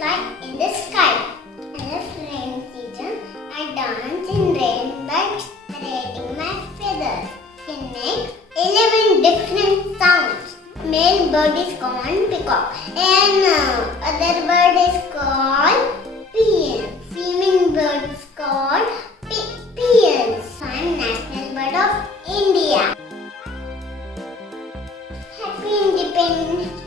fly in the sky. In this rain season, I dance in rain by spreading my feathers. I can make 11 different sounds. Male bird is called Peacock and other bird is called Peahen. Female bird is called Peahen. So I am National Bird of India. Happy Independence